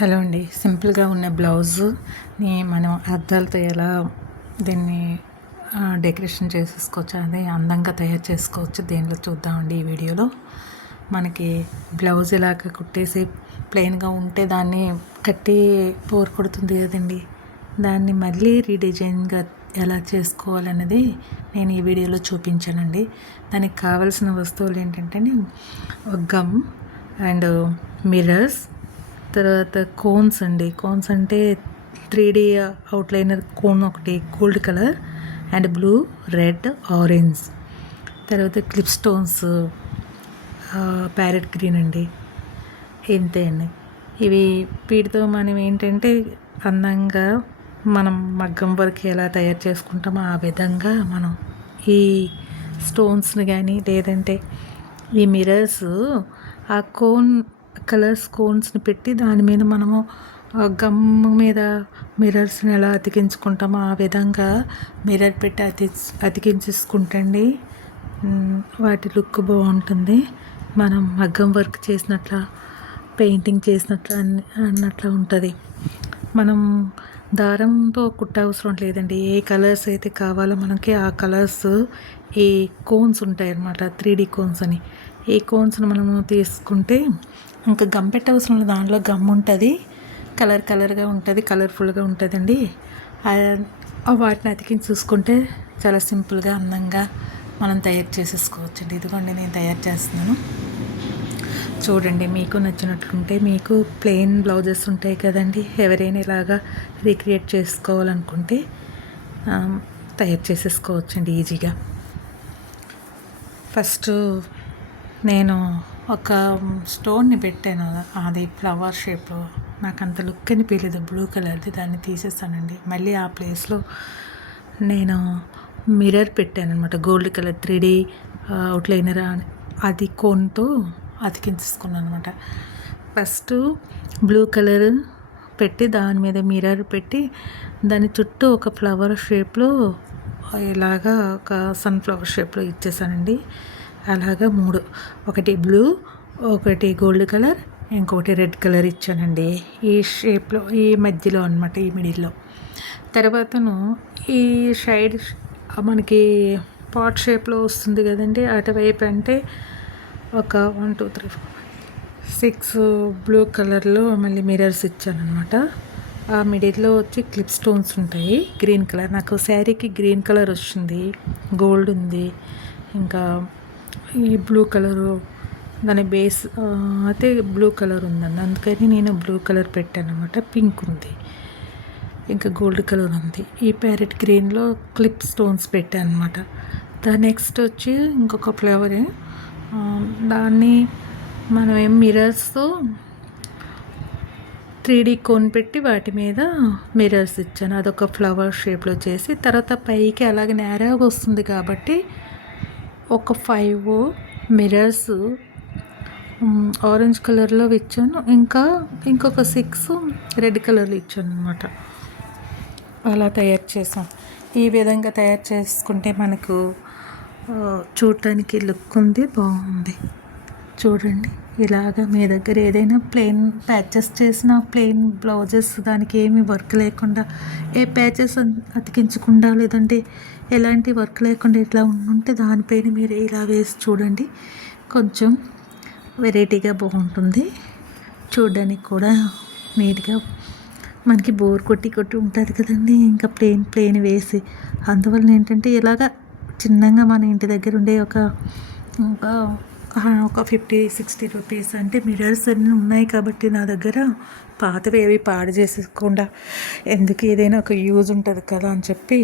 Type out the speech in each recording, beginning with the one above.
Hello అండి. సింపుల్గా ఉన్న బ్లౌజ్ని మనం అద్దాలతో ఎలా దీన్ని డెకరేషన్ చేసేసుకోవచ్చు, అది అందంగా తయారు చేసుకోవచ్చు. దేనిలో చూద్దామండి ఈ వీడియోలో. మనకి బ్లౌజ్ ఇలాగ కుట్టేసి ప్లెయిన్గా ఉంటే దాన్ని కట్టి బోర్ కొడుతుంది కదండి. దాన్ని మళ్ళీ రీడిజైన్గా ఎలా చేసుకోవాలనేది నేను ఈ వీడియోలో చూపించానండి. దానికి కావాల్సిన వస్తువులు ఏంటంటే గమ్ అండ్ మిర్రర్స్, తర్వాత కోన్స్ అండి. కోన్స్ అంటే 3D అవుట్లైనర్ కోన్ ఒకటి gold colour and blue, red, orange. తర్వాత క్లిప్ స్టోన్స్, ప్యారెట్ గ్రీన్ అండి. ఇంతే అండి. వీటితో మనం ఏంటంటే అందంగా మనం మగ్గం వర్క్ ఎలా తయారు చేసుకుంటామో ఆ విధంగా మనం ఈ స్టోన్స్ని కానీ లేదంటే ఈ మిర్రర్స్ ఆ కోన్స్ని పెట్టి దాని మీద మనము గమ్ మీద మిర్రర్స్ని ఎలా అతికించుకుంటామో ఆ విధంగా మిర్రర్ పెట్టి అతికించేసుకుంటండి. వాటి లుక్ బాగుంటుంది. మనం మగ్గం వర్క్ చేసినట్ల, పెయింటింగ్ చేసినట్ల అన్నట్ల ఉంటుంది. మనం దారంతో కుట్టవసరం లేదండి. ఏ కలర్స్ అయితే కావాలో మనకి ఆ కలర్స్ ఈ కోన్స్ ఉంటాయి అన్నమాట, 3D కోన్స్ అని. ఈ కోన్స్ని మనము తీసుకుంటే ఇంకా గమ్ పెట్టవసరం లేదు. దాంట్లో గమ్ ఉంటుంది, కలర్గా ఉంటుంది, కలర్ఫుల్గా ఉంటుందండి. వాటిని అతికించి చూసుకుంటే చాలా సింపుల్గా అందంగా మనం తయారు చేసేసుకోవచ్చండి. ఇదిగోండి నేను తయారు చేస్తున్నాను, చూడండి. మీకు నచ్చినట్లుంటే, మీకు ప్లెయిన్ బ్లౌజెస్ ఉంటాయి కదండి, ఎవరైనా ఇలాగా రీక్రియేట్ చేసుకోవాలనుకుంటే తయారు చేసేసుకోవచ్చండి ఈజీగా. ఫస్ట్ నేను ఒక స్టోన్ని పెట్టాను, అది ఫ్లవర్ షేప్. నాకు అంత లుక్ అనిపించలేదు, బ్లూ కలర్ది. దాన్ని తీసేస్తానండి. మళ్ళీ ఆ ప్లేస్లో నేను మిర్రర్ పెట్టాను అనమాట, గోల్డ్ కలర్ 3D అవుట్లైనర్. అది కోన్తో అతికించుకున్నాను అనమాట. ఫస్ట్ బ్లూ కలర్ పెట్టి దాని మీద మిర్రర్ పెట్టి దాని చుట్టూ ఒక ఫ్లవర్ షేప్లో ఇలాగా ఒక సన్ఫ్లవర్ షేప్లో ఇచ్చేసానండి. అలాగా 3, ఒకటి బ్లూ, ఒకటి గోల్డ్ కలర్, ఇంకొకటి రెడ్ కలర్ ఇచ్చానండి. ఈ షేప్లో, ఈ మధ్యలో అనమాట, ఈ మిడిల్లో. తర్వాతను ఈ సైడ్ మనకి పాట్ షేప్లో వస్తుంది కదండి, అటువైపు అంటే ఒక 1 2 3 4 6 బ్లూ కలర్లో మళ్ళీ మిర్రర్స్ ఇచ్చానమాట. ఆ మిడిల్లో వచ్చి క్లిప్ స్టోన్స్ ఉంటాయి, గ్రీన్ కలర్. నాకు శారీకి గ్రీన్ కలర్ వచ్చింది, గోల్డ్ ఉంది, ఇంకా ఈ బ్లూ కలరు దాని బేస్ అయితే బ్లూ కలర్ ఉందండి. అందుకని నేను బ్లూ కలర్ పెట్టాను అనమాట. పింక్ ఉంది, ఇంకా గోల్డ్ కలర్ ఉంది. ఈ ప్యారెట్ గ్రీన్లో క్లిప్ స్టోన్స్ పెట్టాను అనమాట. నెక్స్ట్ వచ్చి ఇంకొక ఫ్లవర్, దాన్ని మనం మిర్రర్స్తో 3D కోన్ పెట్టి వాటి మీద మిర్రర్స్ ఇచ్చాను. అదొక ఫ్లవర్ షేప్లో చేసి, తర్వాత పైకి అలాగే నేరాగా వస్తుంది కాబట్టి ఒక 5 మిర్రర్స్ ఆరెంజ్ కలర్లో ఇచ్చాను, ఇంకొక 6 రెడ్ కలర్లో ఇచ్చాను అనమాట. అలా తయారు చేసాం. ఈ విధంగా తయారు చేసుకుంటే మనకు చూడటానికి లుక్ ఉంది, బాగుంది. చూడండి, ఇలాగా మీ దగ్గర ఏదైనా ప్లెయిన్ ప్యాచెస్ చేసిన ప్లెయిన్ బ్లౌజెస్, దానికి ఏమి వర్క్ లేకుండా, ఏ ప్యాచెస్ అతికించకుండా, లేదంటే ఎలాంటి వర్క్ లేకుండా ఇట్లా ఉంటే దానిపైన మీరు ఇలా వేసి చూడండి. కొంచెం వెరైటీగా బాగుంటుంది, చూడడానికి కూడా నీట్గా. మనకి బోర్ కొట్టి ఉంటుంది కదండి, ఇంకా ప్లెయిన్ వేసి. అందువల్ల ఏంటంటే ఇలాగా చిన్నగా మన ఇంటి దగ్గర ఉండే ఒక 50-60 రూపీస్ అంటే మిర్రర్స్ అన్నీ ఉన్నాయి కాబట్టి నా దగ్గర, పాతవి ఏవి పాడు చేసేయకుండా, ఎందుకు ఏదైనా ఒక యూజ్ ఉంటుంది కదా అని చెప్పి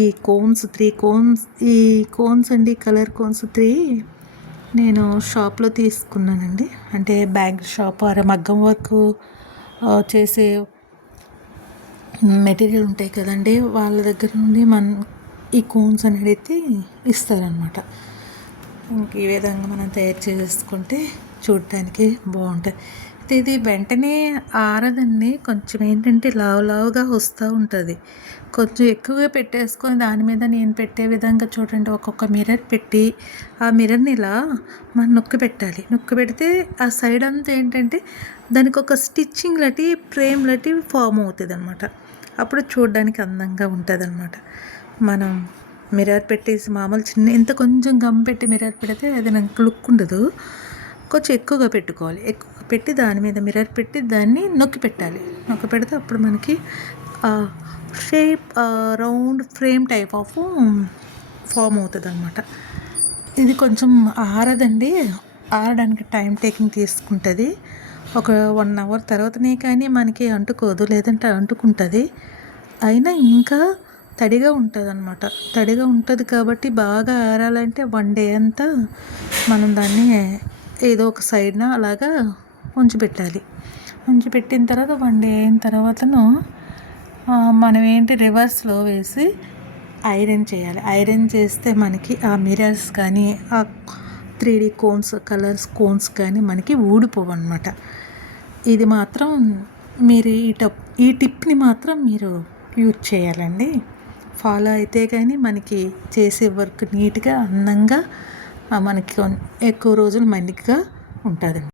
ఈ కోన్స్ 3 కోన్స్, ఈ కోన్స్ అండి, కలర్ కోన్స్ 3 నేను షాప్లో తీసుకున్నానండి. అంటే బ్యాంగిల్ షాప్, మగ్గం వర్క్ చేసే మెటీరియల్ ఉంటాయి కదండి, వాళ్ళ దగ్గర నుండి ఈ కోన్స్ అనేది ఇస్తారనమాట. ఇంక ఈ విధంగా మనం తయారు చేసుకుంటే చూడటానికి బాగుంటుంది. ఇది వెంటనే ఆరదండి. కొంచెం ఏంటంటే లావు లావుగా వస్తూ ఉంటుంది. కొంచెం ఎక్కువగా పెట్టేసుకొని దాని మీద నేను పెట్టే విధంగా చూడండి, ఒక్కొక్క మిర్రర్ పెట్టి ఆ మిర్రర్ని ఇలా మనం నొక్కి పెట్టాలి. నొక్కి పెడితే ఆ సైడ్ అంతా ఏంటంటే దానికి ఒక స్టిచ్చింగ్ లటి ఫ్రేమ్ లటి ఫామ్ అవుతుంది అనమాట. అప్పుడు చూడడానికి అందంగా ఉంటుంది అనమాట. మనం మిర్రర్ పెట్టేసి మామూలు చిన్న ఇంత కొంచెం గమ్ పెట్టి మిర్రర్ పెడితే అది నాకు లుక్ ఉండదు. కొంచెం ఎక్కువగా పెట్టుకోవాలి. ఎక్కువగా పెట్టి దాని మీద మిర్రర్ పెట్టి దాన్ని నొక్కి పెట్టాలి. నొక్కి పెడితే అప్పుడు మనకి shape round frame type of form అవుతుంది అనమాట. ఇది కొంచెం ఆరదండి. ఆరడానికి టైం టేకింగ్ తీసుకుంటుంది. ఒక 1 అవర్ తర్వాతనే కానీ మనకి అంటుకోదు, లేదంటే అంటుకుంటుంది. అయినా ఇంకా తడిగా ఉంటుంది అనమాట. తడిగా ఉంటుంది కాబట్టి బాగా ఆరాలంటే 1 డే అంతా మనం దాన్ని ఏదో ఒక సైడ్న అలాగా ఉంచిపెట్టాలి. ఉంచిపెట్టిన తర్వాత 1 డే అయిన తర్వాతను మనం ఏంటి రివర్స్లో వేసి ఐరన్ చేయాలి. ఐరన్ చేస్తే మనకి ఆ మిర్రర్స్ కానీ ఆ 3D కోన్స్ కలర్స్ కోన్స్ కానీ మనకి ఊడిపోవు అనమాట. ఇది మాత్రం మీరు ఈ టిప్ని మాత్రం మీరు యూజ్ చేయాలండి. ఫాలో అయితే కానీ మనకి చేసే వర్క్ నీట్గా అందంగా మనకి ఎక్కువ రోజులు మన్నికగా ఉంటుందండి.